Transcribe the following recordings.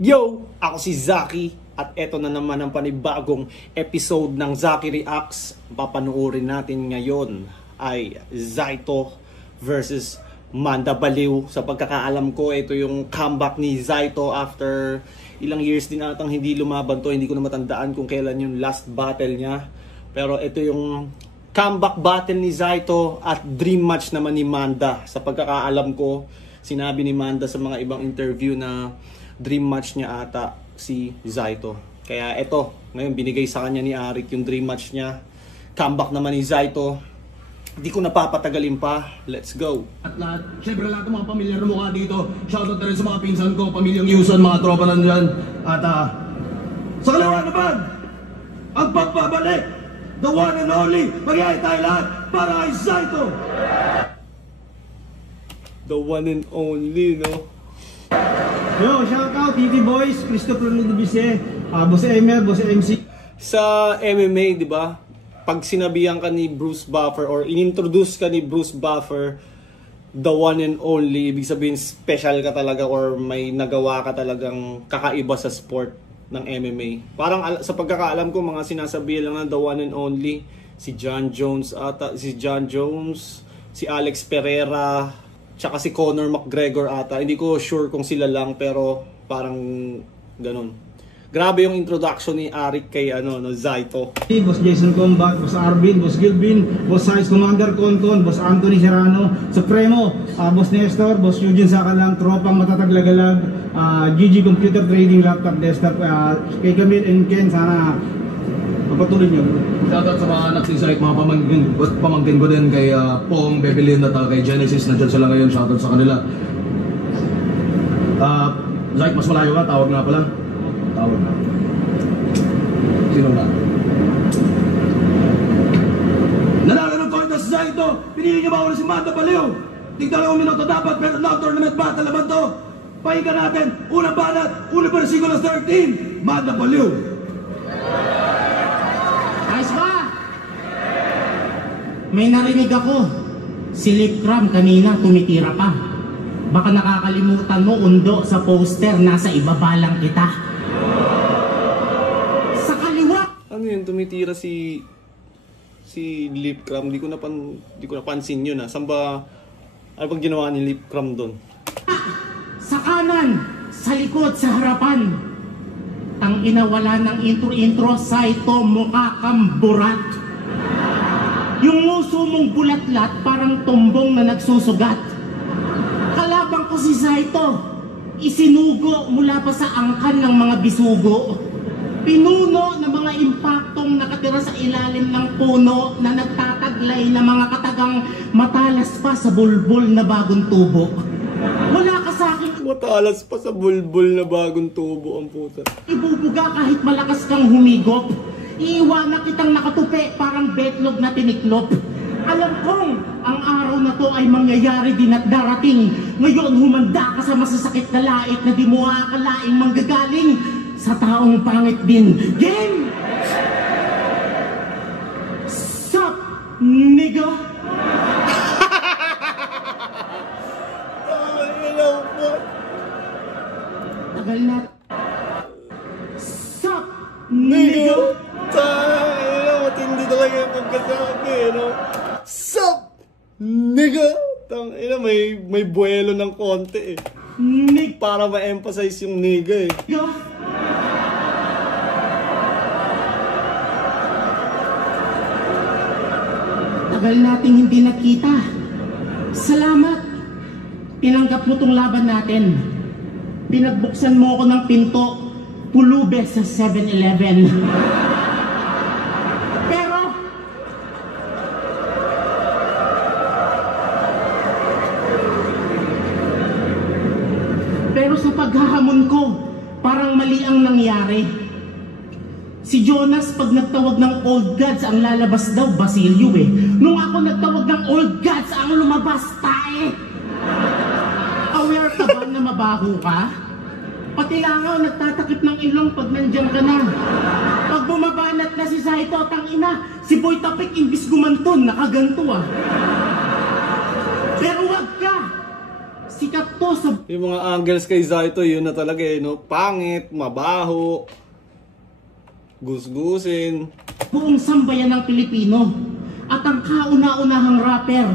Yo! Ako si Zaki at eto na naman ang panibagong episode ng Zaki Reacts. Papanoorin natin ngayon ay Zaito versus Manda Baliw. Sa pagkakaalam ko, ito yung comeback ni Zaito after ilang years din atang hindi lumaban to. Hindi ko na matandaan kung kailan yung last battle niya. Pero ito yung comeback battle ni Zaito at dream match naman ni Manda. Sa pagkakaalam ko, sinabi ni Manda sa mga ibang interview na dream match niya ata si Zaito. Kaya eto, ngayon binigay sa kanya ni Arik yung dream match niya. Comeback naman ni Zaito. Hindi ko napapatagalin pa. Let's go. At lahat, syempre lahat ng mga pamilyar mukha dito. Shoutout na rin sa mga pinsan ko, pamilyang Yuson, mga tropa nandyan. At sa kalawa naman, ang pagbabalik, the one and only, magyayay tayo lahat para kay Zaito. The one and only, no? Yo, shout out TT Boys, Christopher Ludovise, Boss Emer, Boss MC. Sa MMA, di ba? Pag sinabihan ka ni Bruce Buffer or inintroduce ka ni Bruce Buffer, the one and only, ibig sabihin special ka talaga or may nagawa ka talagang kakaiba sa sport ng MMA. Parang sa pagkakaalam ko, mga sinasabihan lang na the one and only, si John Jones ata, si John Jones, si Alex Pereira, tsaka si Conor McGregor ata. Hindi ko sure kung sila lang, pero parang ganun. Grabe yung introduction ni Arik kay Zaito. Boss Jason Combat, Boss Arvin, Boss Gilvin, Boss Science Commander Concon, Boss Anthony Serrano, Supremo, Boss Nestor, Boss Eugene Sakalang, Tropang Matataglaгаlag, GG Computer Trading Laptop Desktop, kay Camille and Ken, sana mapatuloy nyo. Shoutout sa mga anak si Zaito, mga pamangkin ko din kay Pong, Bebelin at kay Genesis, nandyan sila ngayon, shoutout sa kanila. Zaito, mas malayo ka, tawag nga pala. Tawag na. Sino na? Nanalo ng coin na si Zaito, pinili niya ba ulit si Manda Baliw? Tig-2 minuto dapat, pero non-tournament battle naman to. Pahinga natin, unang banat, unang versikulo 13, Manda Baliw. Ayos ba? May narinig ako. Si Lip Cram kanina tumitira pa. Baka nakakalimutan mo, Undo, sa poster, nasa ibaba lang kita. Sa kaliwa! Ano yun, tumitira si Lip Cram? Di ko napansin yun. Saan ba, ano bang ginawa ni Lip Cram doon? Sa kanan, sa likod, sa harapan. Ang inawala ng intro-intro, Zaito, mukha kang burat. Yung nguso mong bulatlat, parang tumbong na nagsusugat. Kalabang ko si Zaito, isinugo mula pa sa angkan ng mga bisugo. Pinuno ng mga impaktong nakatira sa ilalim ng puno na nagtataglay ng mga katagang matalas pa sa bulbul na bagong tubo. Wala ka sa akin. Matalas pa sa bulbul na bagong tubo ang puta. Ibubuga kahit malakas kang humigop. Iiwanan kitang nakatupi parang betlog na tiniklop. Alam kong ang araw na to ay mangyayari din at darating. Ngayon humanda ka sa masasakit na lait na di mo akalaing manggagaling sa taong pangit din. Game! Sup, nigga? Tagal na. Sup, nigga? Matindi talaga yung pagkasabi, no? Sup, nigga? Tangina, may buwelo ng konti, eh. Para ma-emphasize yung nigga, eh. Tagal nating hindi nakita. Salamat. Tinanggap mo tong laban natin. Pinagbuksan mo ako ng pinto, pulube sa 7-Eleven. Pero sa paghahamon ko, parang mali ang nangyari. Si Jonas, pag nagtawag ng old gods, ang lalabas daw, Basilio, eh. Nung ako nagtawag ng old gods, ang lumabas, tae. Aware ka ba na mabaho ka? Pati langaw, nagtatakip ng ilong pag nandyan ka na. Pag bumabanat na si Zaito, tangina, si Boy Tapik imbis gumanton, nakaganto, ah. Pero wag ka! Sikat to sa Yung mga angles kay Zaito, yun na talaga eh, no? Pangit, mabaho, gusgusin. buong sambayan ng Pilipino. At ang kauna-unahang rapper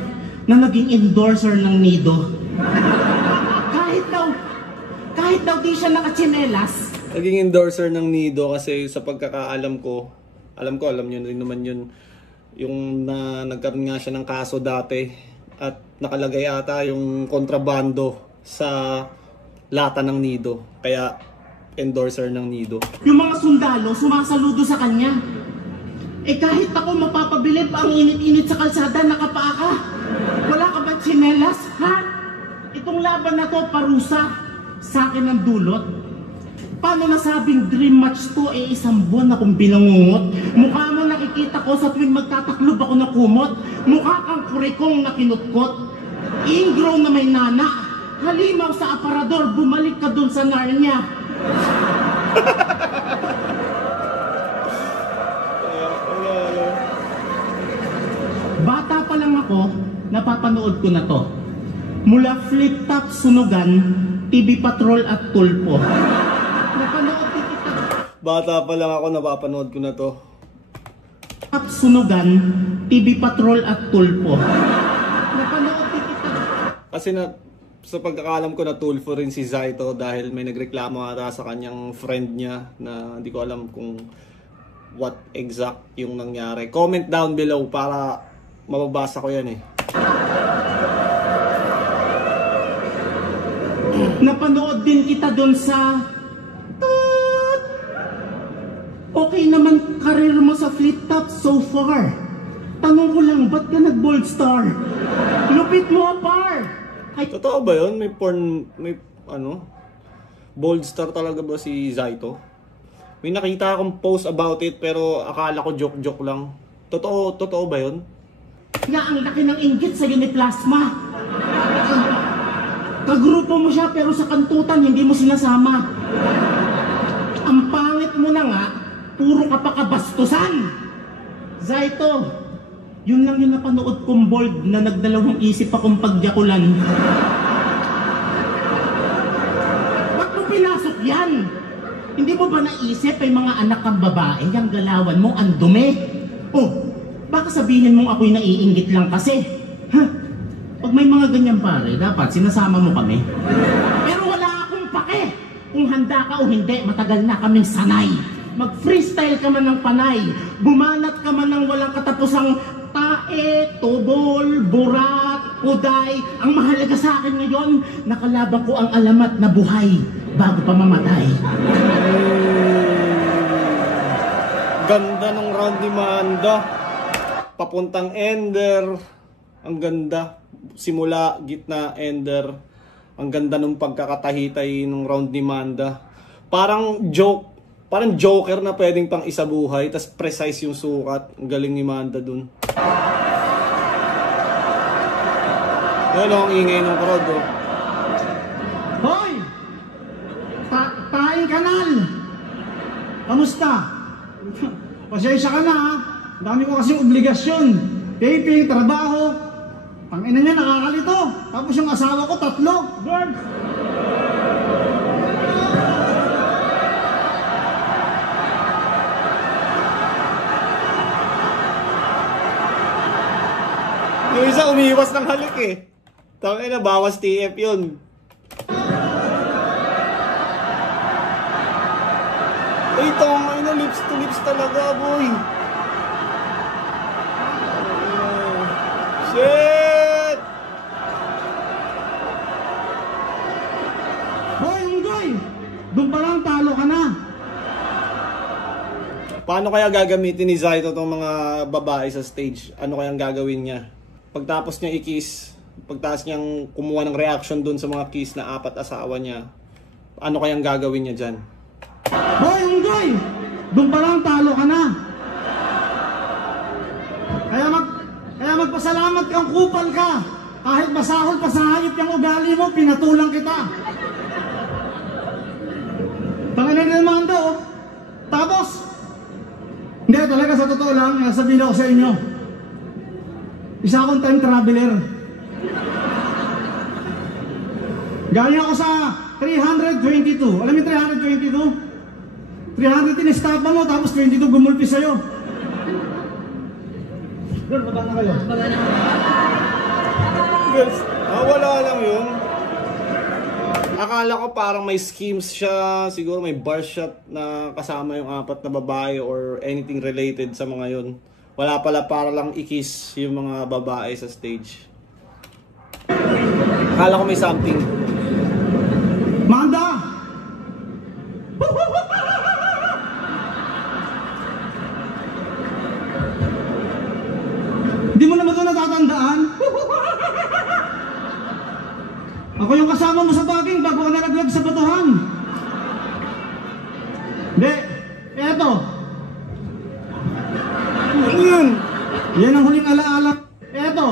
na naging endorser ng Nido. Kahit daw di siya nakatsinelas. Naging endorser ng Nido kasi sa pagkakaalam ko, alam nyo rin naman yun, yung nagkaroon nga siya ng kaso dati at nakalagay ata yung kontrabando sa lata ng Nido. Kaya endorser ng Nido. Yung mga sundalo sumasaludo sa kanya. Eh kahit ako mapapabilib ang init-init sa kalsada, nakapaa ka. Wala ka ba tsinelas? Ha? Itong laban na to, parusa. Sa akin ang dulot. Paano nasabing dream match to? Eh isang buwan akong binangungot. Mukha mo nakikita ko sa tuwing magtataklob ako na kumot. Mukha kang kurikong na kinutkot. Ingrow na may nana. Halimaw sa aparador, bumalik ka dun sa Narnia. Bata pa lang ako, napapanood ko na to. Mula Flip Top, Sunugan, TV Patrol at Tulpo. Napanood din kita. Bata pa lang ako, napapanood ko na to. Top, Sunugan, TV Patrol at Tulpo. Napanood din kita. Kasi sa pagkakalam ko na Tulfo rin si Zaito dahil may nagreklamo ata sa kanyang friend niya na hindi ko alam kung what exact yung nangyari. Comment down below para mababasa ko yan eh. Napanood din kita doon sa Toot. Okay naman karir mo sa Flip Top so far. Tanong ko lang, ba't ka nag-bold star? Lupit mo, par! Ay, Totoo ba yun? May bold star talaga ba si Zaito? May nakita akong post about it pero akala ko joke-joke lang. Totoo ba yun? nga ang laki ng inggit sa Uniplasma. Kagrupo mo siya pero sa kantutan hindi mo sinasama. Ang pangit mo na nga, puro ka pa kabastusan. Zaito, yun lang yung napanood kong bold na nagdalawang isip akong pagyakulan. Ba't mo pinasok yan? Hindi mo ba naisip ay mga anak kang babae, yung galawan mo, ang dumi? Oh, baka sabihin mong ako'y naiinggit lang kasi. Ha? Pag may mga ganyan pare, dapat sinasama mo kami. Pero wala akong pake. Kung handa ka o hindi, matagal na kaming sanay. Mag-freestyle ka man ng panay. Bumanat ka man ng walang katapusang tae, tubol, burat, uday. Ang mahalaga sa akin ngayon, nakalaban ko ang alamat na buhay bago pa mamatay. Ganda ng round ni Manda. Papuntang ender. Ang ganda. Simula, gitna, ender. Ang ganda ng pagkakatahitay ng round ni Manda. Parang joker na pwedeng pang isa buhay. Tas precise yung sukat. Ang galing ni Manda dun. Ano ang ingay ng crowd, oh. Hoy! Taing kanal! Kamusta? Pasensya ka na ha. Dami ko kasing obligasyon. Taping, trabaho. Ang ina niya nakakalito. Tapos yung asawa ko 3. Bird! Yung isa umiwas ng halik eh. Tangina, bawas TF yun. Ay, tangina, lips to lips talaga, boy. Shit! Hoy, Unggoy! Doon pa lang talo ka na. Paano kaya gagamitin ni Zaito tong mga babae sa stage? Ano kayang gagawin niya? Pagtapos niya i-kiss, pagtapos niyang kumuha ng reaction dun sa mga kiss na 4 asawa niya, ano kayang gagawin niya dyan? Hoy, Unggoy! Doon pa lang talo ka na. Kaya magpasalamat kang kupal ka. Kahit masahol pa sa hayop yung ugali mo, pinatulang kita. Tangina ni Mando, oh. Tapos, hindi talaga sa totoo lang, sabihin ako sa inyo. Isa akong time traveler. Galing ako sa 322. Alam mo yung 322? 300 tinestapa mo, tapos 22 gumulpi sa'yo. Girl, baba na kayo. Girls, wala lang yun. Akala ko parang may schemes siya, siguro may bar shot na kasama yung 4 na babae or anything related sa mga yun. Wala pala, para lang i-kiss yung mga babae sa stage. Akala ko may something. Manda! Hindi mo naman ito natatandaan? Ako yung kasama mo sa baging bago ka nalaglag sa batuhan. Hindi, eto. Ano yun? Yan ang huling alaala. Eto.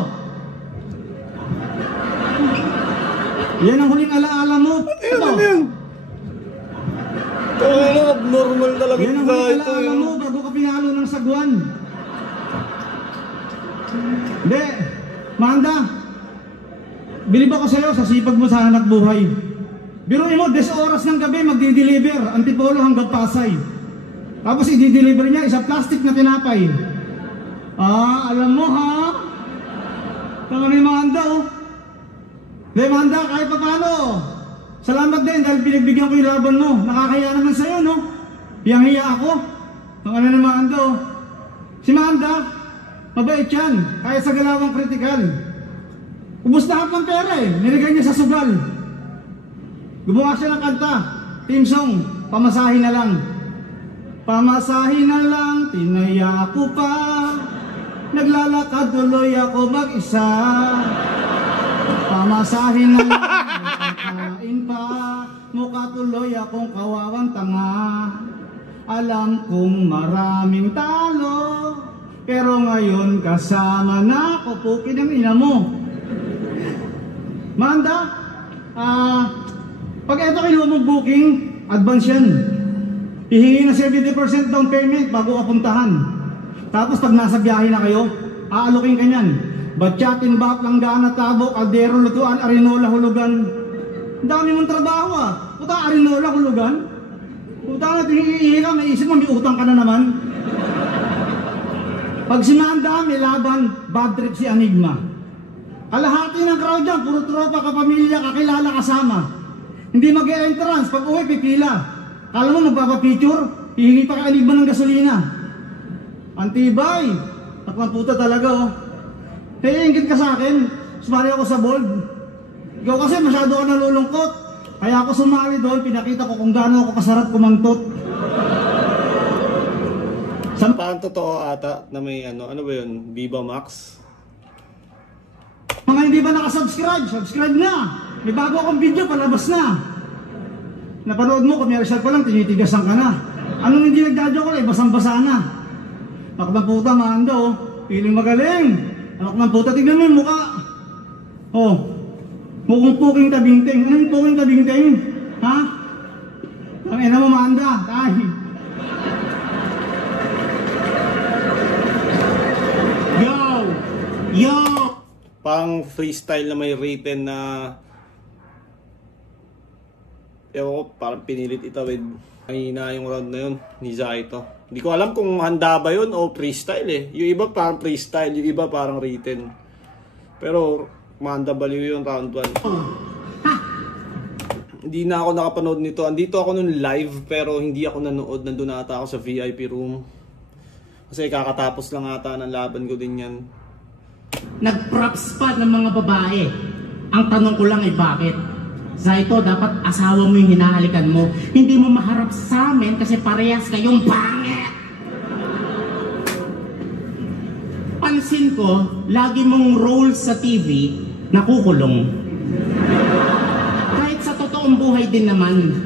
Yan ang huling alaala mo. Eto. Ano yun? Abnormal talaga Yan ang huling ito. alaala mo bago ka pinalo ng sagwan. Hindi, Manda. Bilib ako sa'yo sa sipag mo sa hanap buhay. Biruin mo, 10 oras ng gabi magdi-deliver, Antipolo hanggang Pasay. Tapos i-deliver niya isang plastic na tinapay. Alam mo ha? Tama ni Manda oh. Hindi Manda, kahit pa paano. Salamat din dahil pinagbigyan ko yung laban mo. Nakakaya naman sa'yo no? Hiyang-hiya ako. Tama ni Manda oh. Si Manda, mabait yan, kahit sa galawang kritikal. Ubus lahat ng pera eh, nilagay niya sa sugal. Gumawa siya ng kanta, team song, pamasahin na lang. Pamasahin na lang, tinaya ko pa. Naglalakad tuloy ako mag-isa. Pamasahin na lang, nagkakain pa. Mukha tuloy akong kawawang tanga. Alam kong maraming talo, pero ngayon kasama na ako. Pukin ang ina mo. Manda, pag ito kinuha mong booking, advance yan. Hihingi na 70% down payment bago ka puntahan. Tapos pag nasa biyahe na kayo, aalukin ka niyan. Batyatin, bak, langgana, tabo, aldero, lutuan, arinola, hulugan. Ang dami mong trabaho ah. Puta, arinola, hulugan. Puta, natin ka, may isip mo, may utang ka na naman. Pag si Manda, may laban, bad trip si Enigma. Kalahati ng crowd dyan, puro tropa, kapamilya, kakilala, kasama. Hindi mag-e-entrance, pag uwi, pipila. Kala mo magpapapicture, hihingi pa ka Enigma ng gasolina. Antibay, taklang puta talaga oh. Ingit ka sa akin, sumali ako sa bold. Ikaw kasi masyado ka nalulungkot. Kaya ako sumali doon, pinakita ko kung gaano ako kasarap kumantot. Parang totoo ata na may ano ba yun? Viva Max? Mga hindi ba nakasubscribe? Subscribe na! May bago akong video, palabas na! Napanood mo, commercial pa lang, tinitigasan ka na. Anong hindi nagdadyo ko lang, basang-basa na. Anak ng puta, Manda oh. Piling magaling. Anak ng puta, tignan mo yung mukha. Oh, mukhang puking tabingting. Ano yung puking tabingting? Ha? Ang ina mo, Manda. Tahi. Yo! Pang freestyle na may written na ewan ko, parang pinilit itawid. Mahina yung round na yun ni Zaito. Hindi ko alam kung handa ba yun o freestyle eh. Yung iba parang freestyle, yung iba parang written. Pero manda baliw yung round 1. Hindi na ako nakapanood nito. Andito ako nun live pero hindi ako nanood. Nandun na ata ako sa VIP room. Kasi kakatapos lang ata ng laban ko din yan. Nag-props pa ng mga babae. Ang tanong ko lang ay bakit? Zaito, dapat asawa mo yung hinahalikan mo. Hindi mo maharap sa amin kasi parehas kayong pangit. Pansin ko, lagi mong role sa TV, nakukulong. Kahit sa totoong buhay din naman,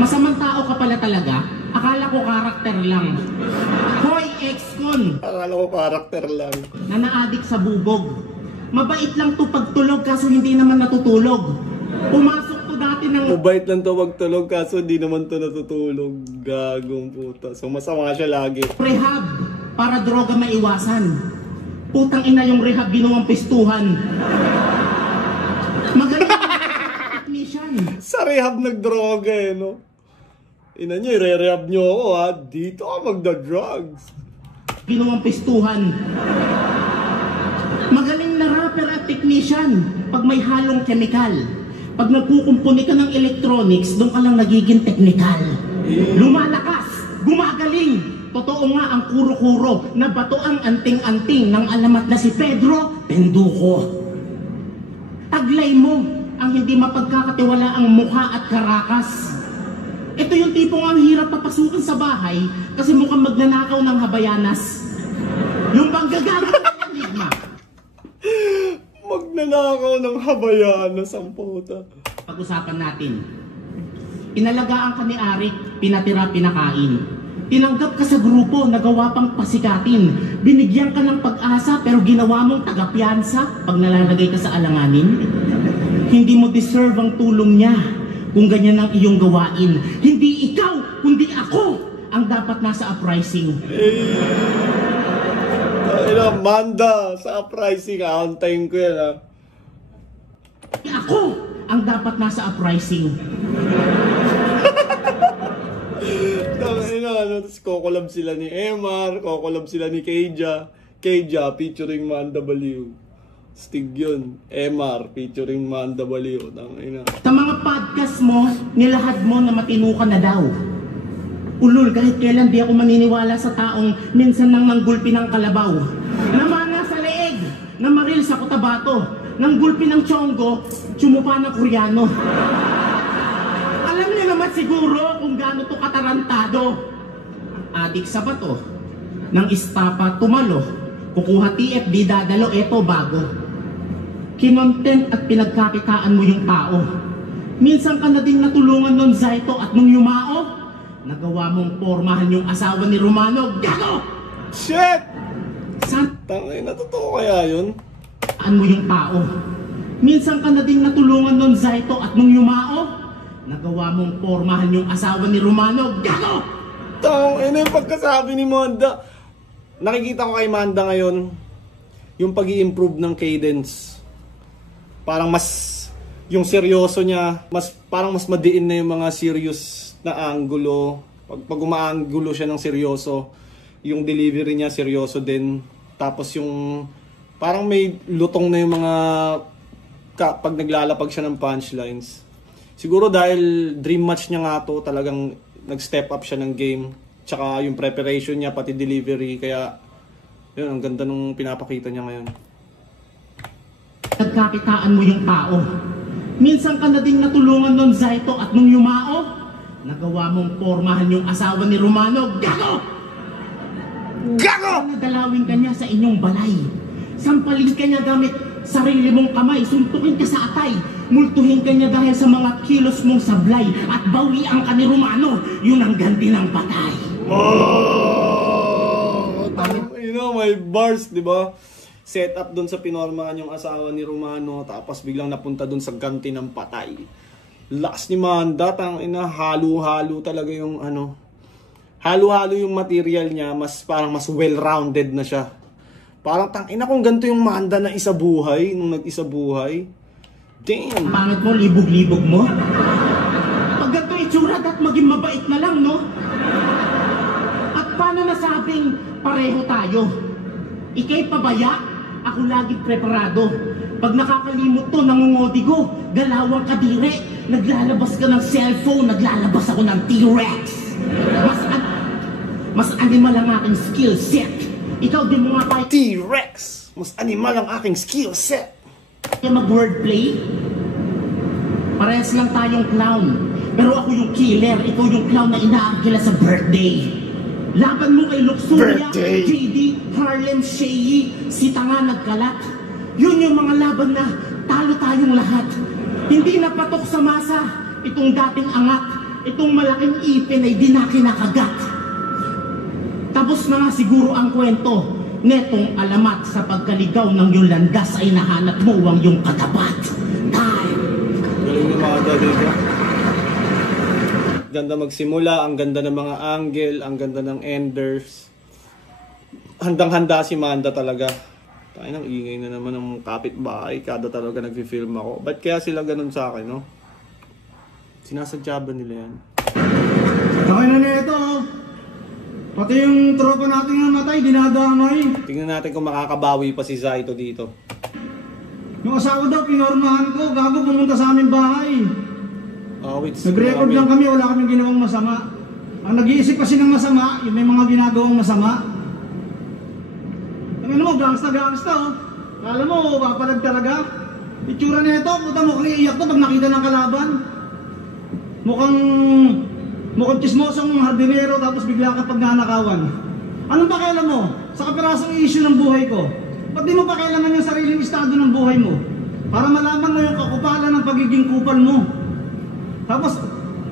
masamang tao ka pala talaga, akala ko karakter lang. Hoy, ex-con! Akala ko karakter lang. Na naadik sa bubog. Mabait lang to pagtulog kaso hindi naman natutulog. Pumasok to dati ng... Mabait lang to magtulog kaso hindi naman to natutulog. Gagong puta. So masama siya lagi. Rehab para droga maiwasan. Putang ina yung rehab ginawang pistuhan. Magaling technician. Sa rehab nagdroga eh, no? Ina nyo, i-rehab nyo ako ha. Dito ka magda-drugs. Ginawang pistuhan. Magaling na rapper at technician pag may halong chemical. Pag nagkukumpuni ka ng electronics, doon ka lang nagiging technical. Lumalakas, gumagaling. Totoo nga ang kuro-kuro na bato ang anting-anting ng alamat na si Pedro Penduko. Taglay mo ang hindi mapagkakatiwala ang mukha at karakas. Ito yung tipong ang hirap papasukin sa bahay kasi mukhang magnanakaw ng habayanas. Yung bang gagawin ng enigma. Magnanakaw ng habayanas ang puta. Pag-usapan natin. Inalagaan ka ni Arik, pinatira, pinakain. Tinanggap ka sa grupo, nagawa pang pasikatin. Binigyan ka ng pag-asa pero ginawa mong tagapiyansa pag nalalagay ka sa alanganin. Hindi mo deserve ang tulong niya kung ganyan ang iyong gawain. Hindi ikaw, kundi ako ang dapat nasa uprising. Manda, sa uprising, aantayin ko yan ha. Ako ang dapat nasa uprising. Tapos kokolab sila ni Emar, kokolab sila ni Keija. Keija featuring Manda Baliw. Stig yun. Emar featuring Manda Baliw. Sa mga podcast mo, nilahad mo na matino ka na daw. Ulul, kahit kailan di ako maniniwala sa taong minsan nang nanggulpi ng kalabaw. Namana sa leeg, namaril sa Cotabato, nanggulpi ng Chongo, tsumupa ng Koreano. Alam niyo naman siguro kung gaano to katarantado. Adik sa bato, ng istapa tumalo, kukuha TF di dadalo, eto bago. Kinontent at pinagkakitaan mo yung tao. Minsan ka na din natulungan nun Zaito at nung yumao, nagawa mong pormahan yung asawa ni Romano. Gago! Shit! Saan Tangay, natotoo kaya yun? mo yung tao? Minsan ka na din natulungan nun Zaito at nung yumao, nagawa mong pormahan yung asawa ni Romano. Gago! Ina yung pagkasabi ni Manda. Nakikita ko kay Manda ngayon yung pag-i-improve ng cadence. Parang mas yung seryoso niya, parang mas madiin na yung mga serious na angulo. Pag umaanggulo siya ng seryoso, yung delivery niya seryoso din. Tapos yung parang may lutong na yung mga pag naglalapag siya ng punchlines. Siguro dahil dream match niya nga to, talagang nag-step up siya ng game. Tsaka yung preparation niya, pati delivery. Kaya, yun, ang ganda nung pinapakita niya ngayon. Nagkakitaan mo yung tao. Minsan ka na din natulungan nun Zaito at nung yumao, nagawa mong pormahan yung asawa ni Romano. Gago! Gago! Nadalawin ka niya sa inyong balay. Sampalin ka niya gamit sarili mong kamay. Suntukin ka sa atay. Multuhin ka niya dahil sa mga kilos mong sablay. At bawian ka ni Romano. Yun ang ganti ng patay. You know, may bars, di ba? Set up dun sa pinormahan yung asawa ni Romano. Tapos biglang napunta dun sa ganti ng patay. Lakas ni Manda, halo-halo talaga yung ano. Halo-halo yung material niya. Parang mas well-rounded na siya. Parang kung ganito yung Manda na isa buhay, nung nag-isa buhay. Damn! Pangit mo, libog-libog mo. Pag ganito itsura, dapat maging mabait na lang, no? At paano nasabing pareho tayo? Ika'y pabaya, ako laging preparado. Pag nakakalimot to, nangungodigo, galawang kadire, naglalabas ka ng cellphone, naglalabas ako ng T-Rex. Mas animal ang aking skill set. Ikaw din mo nga tayo T-Rex! Mas animal ang aking skill set. Mag-wordplay. Parehas lang tayong clown. Pero ako yung killer, ikaw yung clown na inaangkila sa birthday. Laban mo kay Luxuria, JD, Harlem, Shea, si Tanga nagkalat. Yun yung mga laban na talo tayong lahat. Hindi na patok sa masa itong dating angat. Itong malaking ipin ay di na kinakagat. Tapos na nga siguro ang kwento. Netong alamat sa pagkaligaw ng iyong landas ay nahanap mo ang iyong katapat. Time! Galing ni Manda dito. Ganda magsimula, ang ganda ng mga angle, ang ganda ng enders. Handang-handa si Manda talaga. Tayo nang ingay na naman ng kapitbahay, kada talaga nag-film ako. Ba't kaya sila ganun sa akin, no? Sinasadya ba nila yan? Takay na nito, oh. Pati yung tropa natin na matay, dinadamay. Tingnan natin kung makakabawi pa si Zaito dito. Yung asawa daw, pinormahan ko, gago pumunta sa aming bahay. Nag-record lang kami, wala kaming ginawang masama. Ang nag-iisip kasi ng masama, yung may mga ginagawang masama. Ang ano mo, gangsta-gangsta, oh. Kala mo, papalag talaga. Itsura na ito, puta mo kang iiyak to pag nakita ng kalaban. Mukhang chismosong hardinero tapos bigla ka pag nanakawan. Anong pakialam mo sa kapirasong issue ng buhay ko? Ba't di mo pakialaman yung sariling estado ng buhay mo? Para malaman mo yung kakupalan ng pagiging kupal mo. Tapos,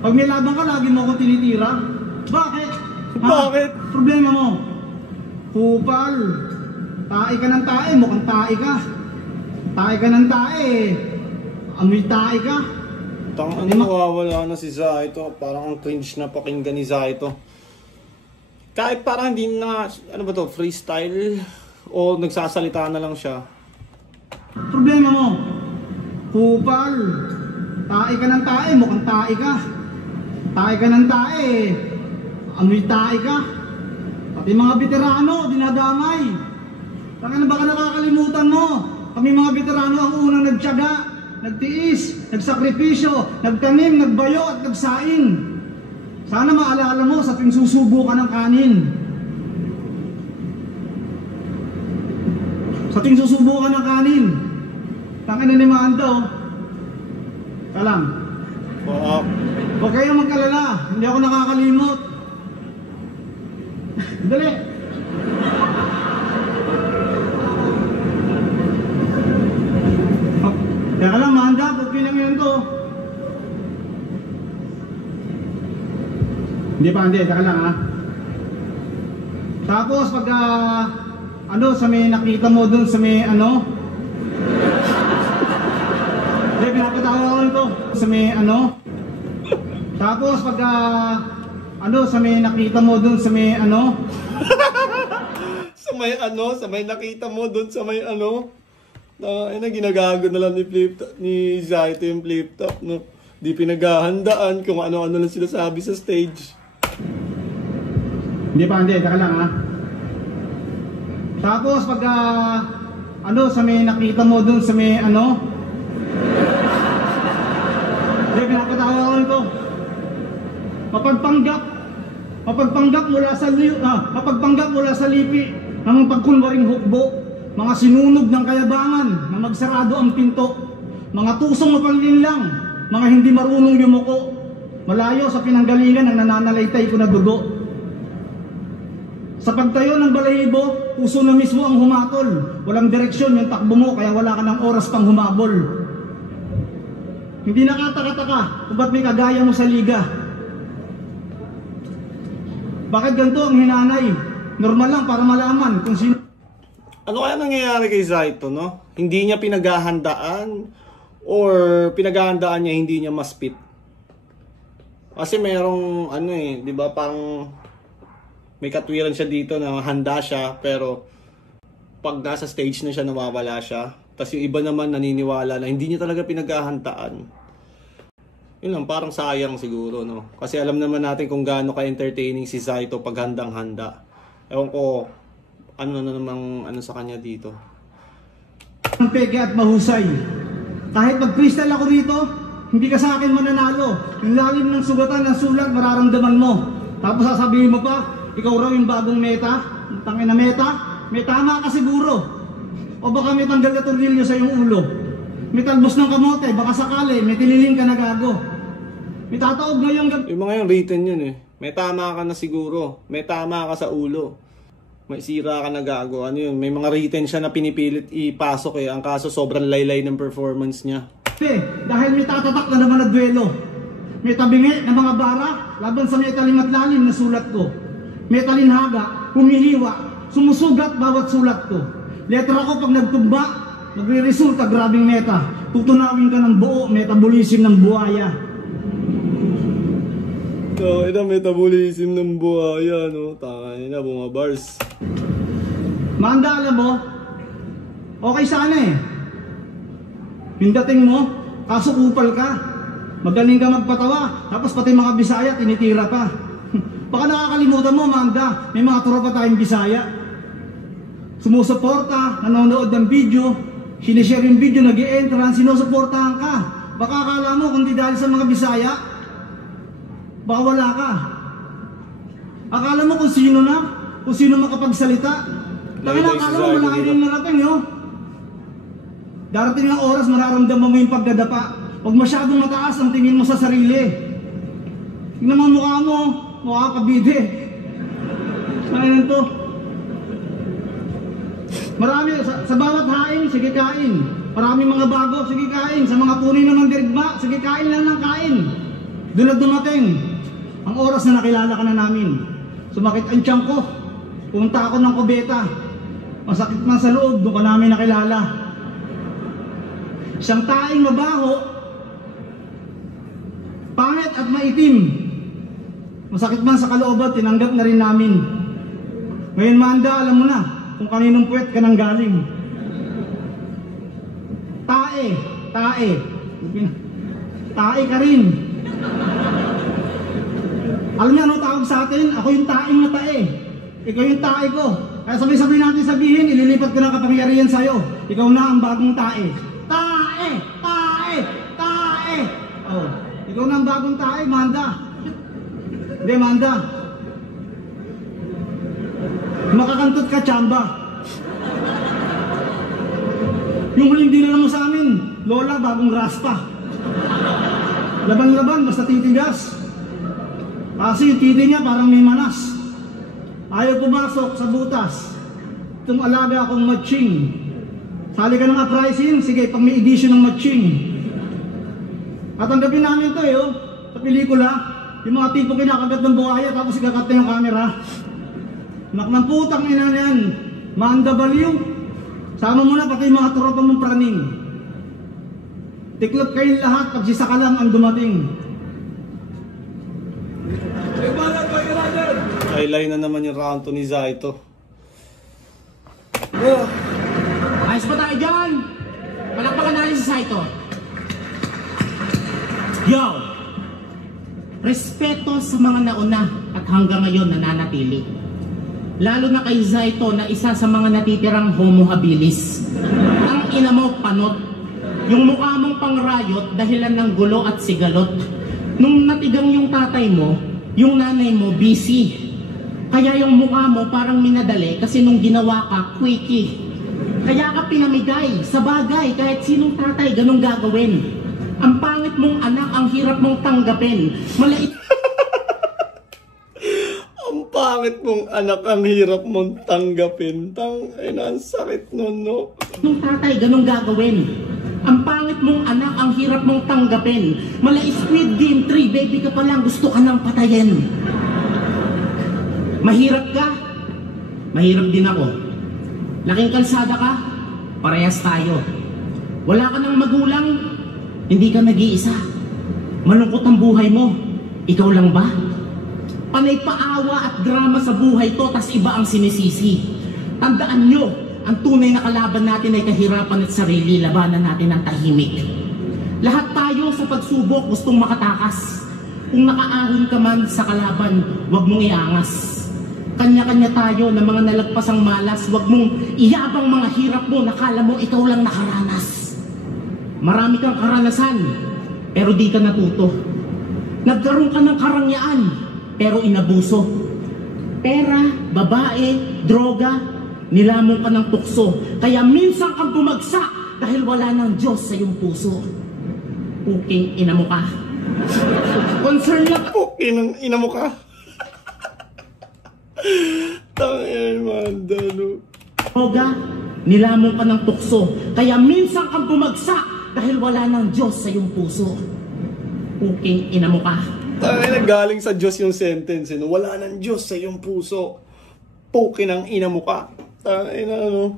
pag may labang ka, lagi mo akong tinitira. Bakit? Bakit? Problema mo. Kupal. Tae ka ng tae, mukhang tae ka. Tae ka ng tae, amoy tae ka. Ano nawawala na si Zaito? Parang ang cringe na pakinggan ni Zaito. Kahit parang hindi na, ano ba to, freestyle? O nagsasalita na lang siya? Problema mo. Kupal. Tae ka ng tae, mukhang tae ka. Tae ka ng tae, amoy tae ka. Pati mga veterano, dinadamay. Bakit baka nakakalimutan mo? Kami mga veterano ang unang nagtiyaga, nagtiis, nagsakripisyo, nagtanim, nagbayo at nagsaing. Sana maalala mo sa tuwing susubo ka ng kanin. Sa tuwing susubo ka ng kanin. Tangin na ni Manta, oh. Kalam. Huwag kayong magkalala, hindi ako nakakalimot. Dali. Teka lang, Manda, okay lang yun to. Hindi, teka lang, ha. Tapos pag sa may nakita mo dun sa may hindi, pinapatawa ko ito. Sa may tapos pag sa may nakita mo dun sa may sa may nakita mo dun sa may ginagago na lang ni Zaito yung flip top, no? Di pinaghahandaan kung ano-ano lang sila sabi sa stage. Hindi, teka lang, ha. Tapos pag sa may nakita mo dun sa may hindi, pinapatawa ko ito. Mapagpanggap mula sa lipi ng pagkunwaring hukbo. Mga sinunog ng kayabangan na magsarado ang pinto. Mga tusong mapanlinlang, mga hindi marunong yumuko. Malayo sa pinanggalingan ng nananalaytay ko na dugo. Sa pagtayo ng balahibo, puso na mismo ang humatol. Walang direksyon yung takbo mo, kaya wala ka ng oras pang humabol. Hindi nakataka-taka kung ba't may kagaya mo sa liga. Bakit ganito ang hinanay? Normal lang para malaman kung sino. Ano kaya nangyayari kay Zaito, no? Hindi niya pinaghahandaan or pinaghahandaan niya hindi niya maspit. Kasi merong di ba, parang may katwiran siya dito na handa siya pero pag nasa stage na siya nawawala siya. Tapos yung iba naman naniniwala na hindi niya talaga pinaghahandaan. Yun lang, parang sayang siguro, no? Kasi alam naman natin kung gaano ka-entertaining si Zaito pag handang-handa. Ewan ko, ano sa kanya dito. Ang peke at mahusay. Kahit mag-freestyle ako rito, hindi ka sa akin mananalo. Yung lalim ng sugatan ng sulat, mararamdaman mo. Tapos sasabihin mo pa, ikaw raw yung bagong meta. Tangin na meta, may tama ka siguro. O baka may tanggal na tornilyo sa iyong ulo. May talbos ng kamote, baka sakali, may tililing ka na gago. May tataog ngayong gabi. Yung mga yung written yun eh. May tama ka na siguro. May tama ka sa ulo. May sira ka na gago. Ano yun? May mga written siya na pinipilit ipasok eh. Ang kaso sobrang laylay ng performance niya. Dahil may tatatak na naman na duelo. May tabingi na mga bara laban sa may talim at lalim na sulat ko. May talinhaga, humihiwa, sumusugat bawat sulat ko. Letra ko pag nagtumba, magre-resulta grabing meta. Tutunawin ka ng buo, metabolism ng buhaya. Ito, metabolism ng buhaya, no? Tangay na, bunga bars. Manda, alam mo, okay sana eh. Yung dating mo, kaso kupal ka. Magaling ka magpatawa, tapos pati mga Bisaya tinitira pa. Baka nakakalimutan mo, Manda, may mga tropa tayong Bisaya. Sumusuporta, nanonood ng video, sinishare yung video, nag-i-entrance, sinusuportahan ka. Baka akala mo kung di dahil sa mga Bisaya, baka wala ka. Akala mo kung sino makapagsalita. Akala mo malaki din narating, yo. Darating ang oras, mararamdaman mo yung pagdadapa. Huwag masyadong mataas ang tingin mo sa sarili. Tingnan mo mukha mo, mukha kabide. Ano to? Marami, sa bawat hain, sige kain. Maraming mga bago, sige kain. Sa mga punin ng dirigma, sige kain lang ng kain. Doon na dumating ang oras na nakilala ka na namin. Sumakit ang tiyan ko. Pumunta ako ng kubeta. Masakit man sa loob, doon ka namin nakilala. Isang taing mabaho, pangit at maitim. Masakit man sa kalooban, tinanggap na rin namin. Ngayon, Manda, alam mo na kung kaninong puwet ka nang galing. Tae ka rin. Alam niyo ano tawag sa atin? Ako yung taing na tae. Ikaw yung tae ko. Kaya sabay-sabay natin sabihin, ililipat ko ng kapangyarihan sa'yo. Ikaw na ang bagong tae. Tae! Oh, ikaw na ang bagong tae, Manda. Hindi, Manda. Makakantot ka, Chamba. Yung huling dinala mo sa amin, Lola, bagong raspa. Laban-laban, basta titigas. Kasi yung titi niya parang may manas. Ayaw pumasok sa butas. Itong alaga akong matching. Sali ka ng uprising, sige, pag may edition ng matching. At tanggapin namin ito sa pelikula, yung mga tipo kinakagat ng buhaya tapos ikakat na yung camera. Anak ng putang ina na yan, Manda Baliw. Sama mo na pati yung mga tropa mong praning. Tiklop kayong lahat pag sisa ka lang ang dumating. Highlight na naman yung round to ni Zaito. Ayos pa tayo dyan! Palakpakan natin si Zaito. Yo! Respeto sa mga nauna at hanggang ngayon nananatili. Lalo na kay Zaito na isa sa mga natitirang homo habilis. Ang ina mo panot. Yung mukha mong pangrayot dahilan ng gulo at sigalot. Nung natigang yung tatay mo, yung nanay mo busy. Kaya yung mukha mo parang minadali kasi nung ginawa ka, quickie. Kaya ka pinamigay sa bagay kahit sinong tatay ganun gagawin. Ang pangit mong anak, ang hirap mong tanggapin. Malait. Ang pangit mong anak, ang hirap mong tanggapin. Ang sakit nun, no? Nung tatay ganun gagawin. Ang pangit mong anak, ang hirap mong tanggapin. Malait Squid Game 3, baby ka pa lang, gusto ka nang patayin. Mahirap ka? Mahirap din ako. Laking kalsada ka? Parehas tayo. Wala ka ng magulang? Hindi ka nag-iisa. Malungkot ang buhay mo. Ikaw lang ba? Panay paawa at drama sa buhay to, tas iba ang sinisisi. Tandaan nyo, ang tunay na kalaban natin ay kahirapan at sarili, labanan natin ang tahimik. Lahat tayo sa pagsubok gustong makatakas. Kung nakaahon ka man sa kalaban, huwag mong iangas. Kanya-kanya tayo na mga nalagpasang malas, huwag mong iyabang mga hirap mo, nakala mo ikaw lang nakaranas. Marami kang karanasan, pero di ka natuto. Nagkaroon ka ng karangyaan, pero inabuso. Pera, babae, droga, nilamon ka ng tukso. Kaya minsan kang bumagsak dahil wala ng Diyos sa iyong puso. Puking ina mo ka. Concern lang. Puking ina mo ka. Tangin, Manda, no? Droga, nilamon ka ng tukso. Kaya minsan kang bumagsak dahil wala ng Diyos sa iyong puso. Puking ina mo ka. Tangin, galing sa Diyos yung sentence, no? Wala ng Diyos sa iyong puso. Puking ang ina mo ka. Tangin, ano?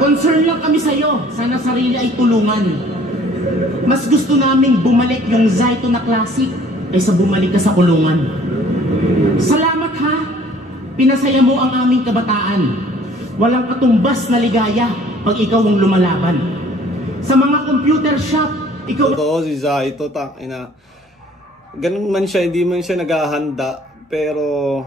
Concern lang kami sa'yo. Sana sarili ay tulungan. Mas gusto naming bumalik yung Zaito na classic kaysa bumalik ka sa kulungan. Salamat ha! Pinasaya mo ang aming kabataan. Walang katumbas na ligaya pag ikaw ang lumalaban. Sa mga computer shop, Ikaw Totoo si Zaito, tangina. Ganun man siya, hindi man siya naghahanda. Pero,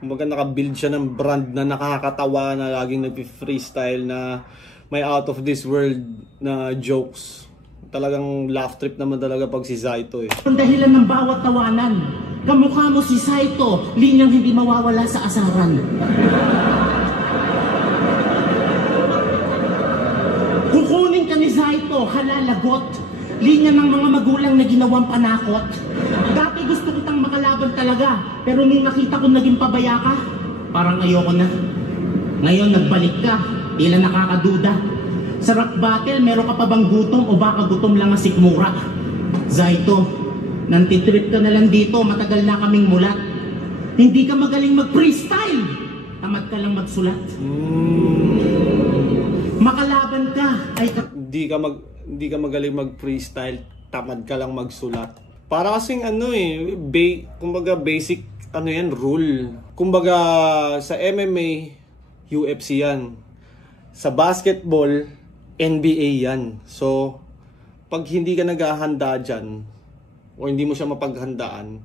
kumbaga nakabuild siya ng brand na nakakatawa, na laging nag-freestyle, na may out of this world na jokes. Talagang laugh trip naman talaga pag si Zaito eh. ang dahilan ng bawat tawanan. Kamukha mo si Zaito, linyang hindi mawawala sa asaran. Kukunin ka ni Zaito, halalagot. Linya ng mga magulang na ginawang panakot. Dati gusto kitang makalaban talaga, pero nung nakita ko naging pabaya ka, parang ayoko na. Ngayon nagbalik ka, tila nakakaduda. Sa rap battle, meron ka pa bang gutom o baka gutom lang ang sikmura? Zaito, nantitrip ka na lang dito, matagal na kaming mulat. Hindi ka magaling mag-freestyle, tamad ka lang magsulat. Makalaban ka ay Hindi ka magaling mag-freestyle, tamad ka lang magsulat. Para kasing ano eh, kumbaga basic ano yan, rule. Kumbaga sa MMA, UFC yan. Sa basketball, NBA yan. So, pag hindi ka naghahanda dyan, o hindi mo siya mapaghandaan,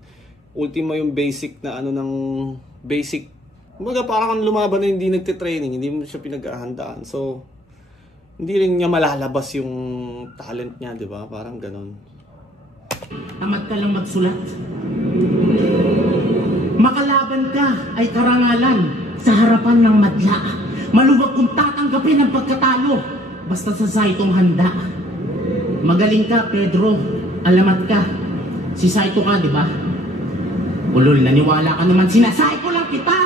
ultimo yung basic na ano ng basic. Kumbaga parang lumaban na hindi nagtitraining, hindi mo siya pinaghahandaan. So, hindi rin niya malalabas yung talent niya, di ba? Parang ganon. tamad ka lang magsulat. Makalaban ka ay karangalan sa harapan ng madla. Maluwag kung tatanggapin ang pagkatalo, basta sa Zaitong handa. Magaling ka, Pedro. Alamat ka. Si Zaito ka, di ba? Ulol, naniwala ka naman. Sinasay ko lang kita!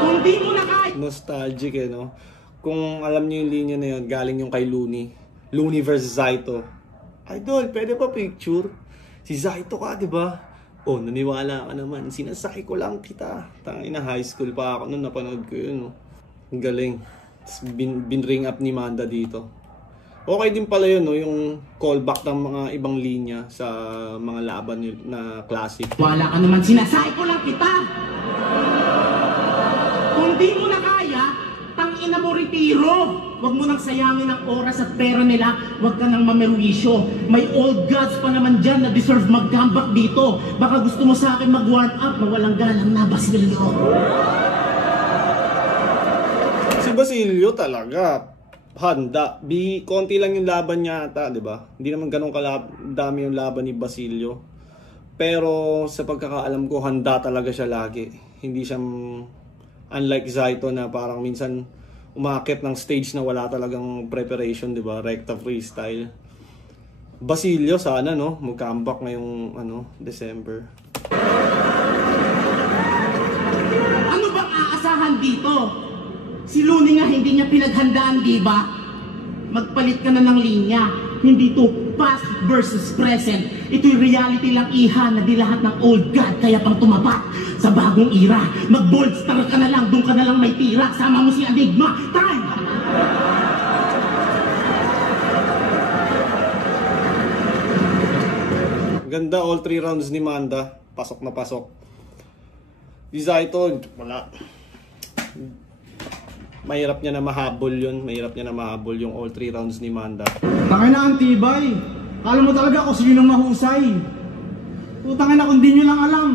Kung di mo na kaya... Nostalgic eh, no? Kung alam niyo yung linya na yun, galing yung kay Looney. Looney versus Zaito. Idol, pwede pa picture? Si Zaito ka, di ba? Oh, naniwala ka naman. Sinasay ko lang kita. Tangina, high school pa ako noon, napanood ko yun. No? Ang galing. Binring up ni Manda dito. Okay din pala yun, no? Yung callback ng mga ibang linya sa mga laban na classic. Wala ka naman, sinasay ko lang kita! Kung di mo na kaya, tangina mo retiro! Huwag mo nang sayangin ang oras at pera nila, huwag ka nang mamerwisyo. May old gods pa naman dyan na deserve mag-comeback dito. Baka gusto mo sa akin mag-warm up na walang galang na Basilio. Si Basilio talaga, handa. Konti lang yung laban niya ata, di ba? Hindi naman ganun dami yung laban ni Basilio. Pero sa pagkakaalam ko, handa talaga siya lagi. Hindi siya, unlike Zaito na parang minsan umakit ng stage na wala talagang preparation, di ba? Recta freestyle. Basilio, sana, no? Mag-comeback ngayong, December. Ano bang aasahan dito? Si Looney nga hindi niya pinaghandaan, di ba? Magpalit ka na ng linya. Hindi to past versus present. Ito'y reality lang, iha, na di lahat ng old god kaya pang tumapat sa bagong era. Mag-bold star ka na lang, doon ka na lang may tira. Sama mo si Enigma. Time! Ganda, all 3 rounds ni Manda. Pasok na pasok. Si Zaito, wala. Mahirap niya na mahabol yun. Mahirap niya na mahabol yung all 3 rounds ni Manda. Tangin na ang tibay. Kala mo talaga kung sino mahusay. Putangin na kung di nyo lang alam.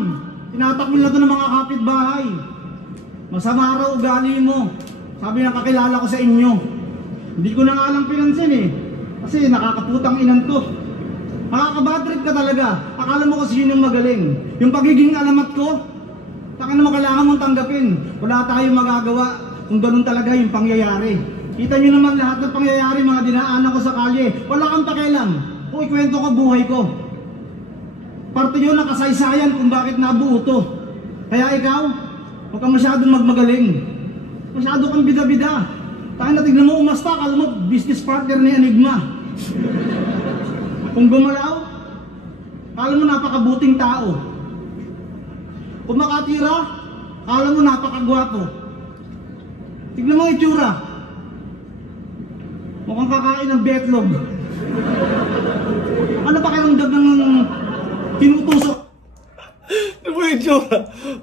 Tinatakbo nila ito ng mga kapitbahay. Masama raw ugali mo. Sabi ng kakilala ko sa inyo. Hindi ko na nga alam pinansin eh. Kasi nakakaputang inan to. Nakakabadrip ka talaga. Akala mo kasi yun yung magaling. Yung pagiging alamat ko, tangin na mo kailangan mong tanggapin. Wala tayong magagawa kung ganun talaga yung pangyayari. Kita nyo naman lahat ng pangyayari, mga dinaanan ko sa kalye. Wala kang pakialam. Kung ikwento ko buhay ko. Parte yun ng kasaysayan kung bakit nabuo to. Kaya ikaw, huwag kang masyadong magmagaling. Masyado kang bida-bida. Tayo na tignan mo umasta, kala mo business partner ni Enigma. Kung gumalaw, kala mo napakabuting tao. Kung makatira, kala mo napakagwapo. Tignan mo ang itsura. Mukhang kakain ng betlog. Ano pa kayong dag ng tinutusok? Ano ba yung itsura?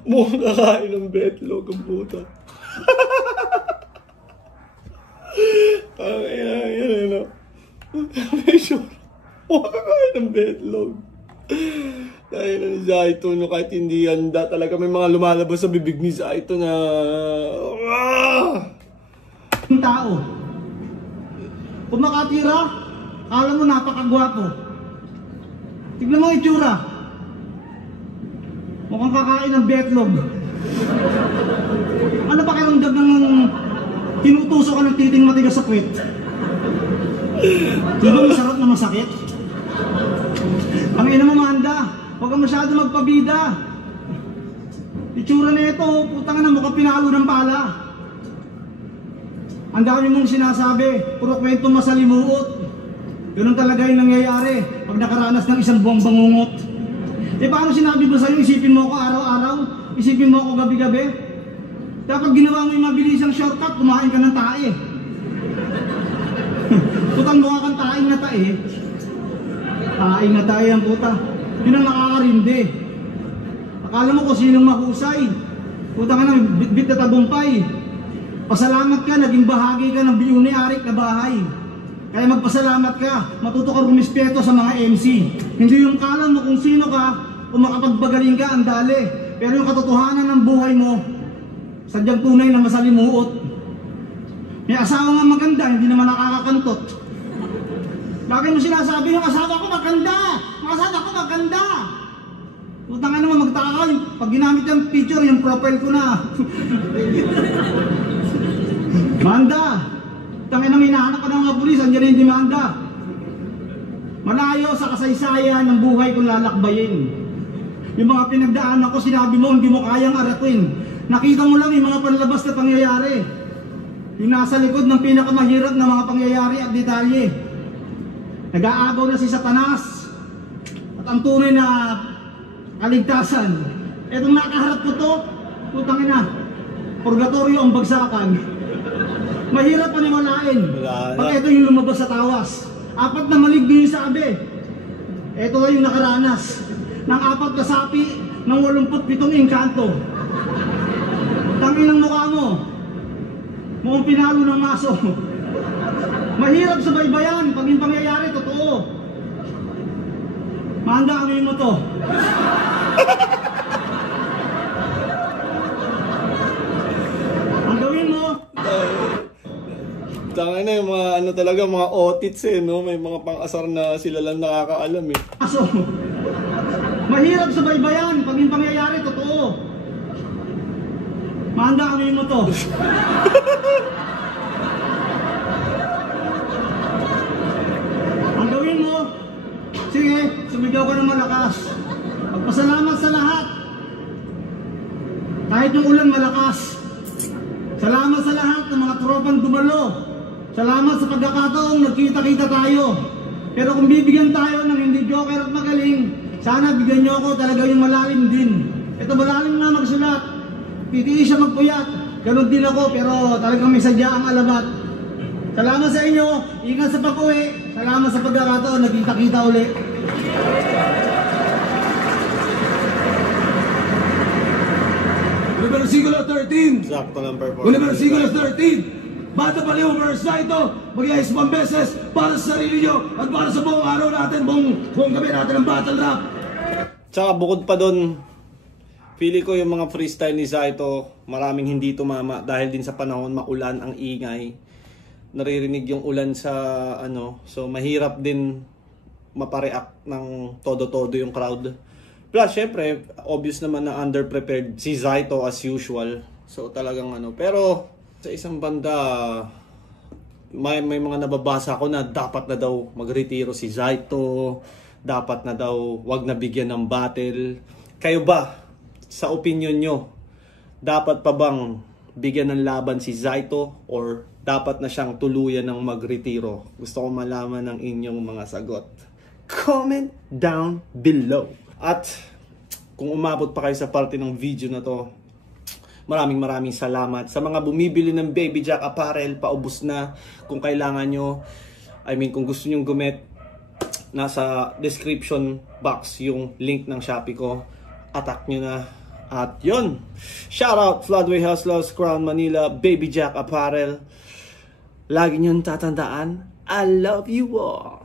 Mukhang kakain ng betlog ang puta. Ang ina. Medyo, huwag kakain ng betlog. Dahil na ni Zaito, no, kahit hindi handa talaga, may mga lumalabas sa bibig ni Zaito na... Yung tao, kung makatira, alam mo napakagwapo. Tignan mo yung itsura. Mukhang kakain ng betlog. Ano pa karamdam ng tinutusok ka ng titing matigas sa puwet? Di ba masarap na masakit? Ang ina mo, Manda, huwag ka masyado magpabida. Itsura na ito, putang na mukhang pinalo ng pala. Ang dami mong sinasabi, puro kwentong masalimuot. Ganun talaga yung nangyayari pag nakaranas ng isang buwang bangungot. Eh paano sinabi mo sa'yo, isipin mo ko araw-araw, isipin mo ko gabi-gabi? Dapat ginawa mo yung mabilisang shortcut, kumain ka ng tae. Putang mukha kang taing na tae. Taing na tae ang puta. Yun ang nakakarindi. Akala mo kung sinong mahusay. Putang ka na, bit-bit na tagumpay. Pasalamat ka, naging bahagi ka ng biyuni-arik na bahay. Kaya magpasalamat ka, matuto ka rumispeto sa mga MC. Hindi yung kala mo kung sino ka, kung makapagbagaling ka, ang dali. Pero yung katotohanan ng buhay mo, sadyang tunay na masalimuot. May asawa nga maganda, hindi naman nakakakantot. Bakit mo sinasabi yung asawa ko maganda? Yung asawa ko maganda! Utang nga naman, magtaka ka, pag ginamit yung picture, yung profile ko na. Manda! Tangin ang hinahanap ka ng mga pulis, andyan na yung demanda. Malayo sa kasaysayan ng buhay kong lalakbayin. Yung mga pinagdaanan ko, sinabi mo, hindi mo kayang aratin. Nakita mo lang yung mga panlabas na pangyayari. Yung nasa likod ng pinakamahirap na mga pangyayari at detalye. Nag-aagaw na si Satanas. At ang tunay na kaligtasan. Etong nakaharap ko to, putangin na, purgatorio ang bagsakan. Mahirap paniwalain pag ito yung lumabas sa tawas. 4 na maligno yung sabi. Ito na yung nakaranas ng 4 na sapi ng 87 engkanto. Tangin ang mukha mo, mukhang pinalo ng maso. Mahirap sa baybayan pag yung pangyayari totoo. Manda kami mo to. Ang gawin mo, tangin na yung mga ano talaga, mga otits eh, no? May mga pang-asar na sila lang nakakaalam eh. aso. Mahirap sa baybayan pag yung pangyayari totoo. Manda kami mo to. Ang gawin mo, sige, sumigaw ka ng malakas. Magpasalamat sa lahat. Kahit yung ulan malakas. Salamat sa lahat ng mga tropang dumalo. Salamat sa pagkakataong nagkita-kita tayo. Pero kung bibigyan tayo ng hindi joker at magaling, sana bigyan nyo ako talaga yung malalim din. Ito malalim na magsulat. Titiis siya magpuyat. Ganon din ako, pero talagang may sadya ang alamat. Salamat sa inyo. Ingat sa pag-uwi. Salamat sa pagkakataon. Nagkita-kita uli. Versikulo 13. Sakto lang performance. Muli versikulo 13. Bata pa rin verse na ito. Mag-iayos pang beses para sa sarili nyo at para sa buong araw natin, buong gabi natin ng battle rap. Tsaka bukod pa doon, pili ko yung mga freestyle ni Zaito, maraming hindi tumama dahil din sa panahon maulan ang ingay. Naririnig yung ulan sa ano, so mahirap din mapareact ng todo-todo yung crowd. Plus, syempre, obvious naman na underprepared si Zaito as usual. So talagang ano, pero sa isang banda, may mga nababasa ko na dapat na daw magretiro si Zaito, dapat na daw wag na bigyan ng battle. Kayo ba, sa opinion nyo, dapat pa bang bigyan ng laban si Zaito or dapat na siyang tuluyan ng magretiro? Gusto ko malaman ng inyong mga sagot. Comment down below. At kung umabot pa kayo sa parte ng video na to, maraming salamat. Sa mga bumibili ng Baby Jack apparel, paubos na. Kung kailangan nyo, kung gusto nyo gumit, nasa description box yung link ng Shopee ko. Attack nyo na. At yun, shoutout Floodway Hustlers, Crown Manila, Baby Jack apparel. Lagi nyo tatandaan, I love you all.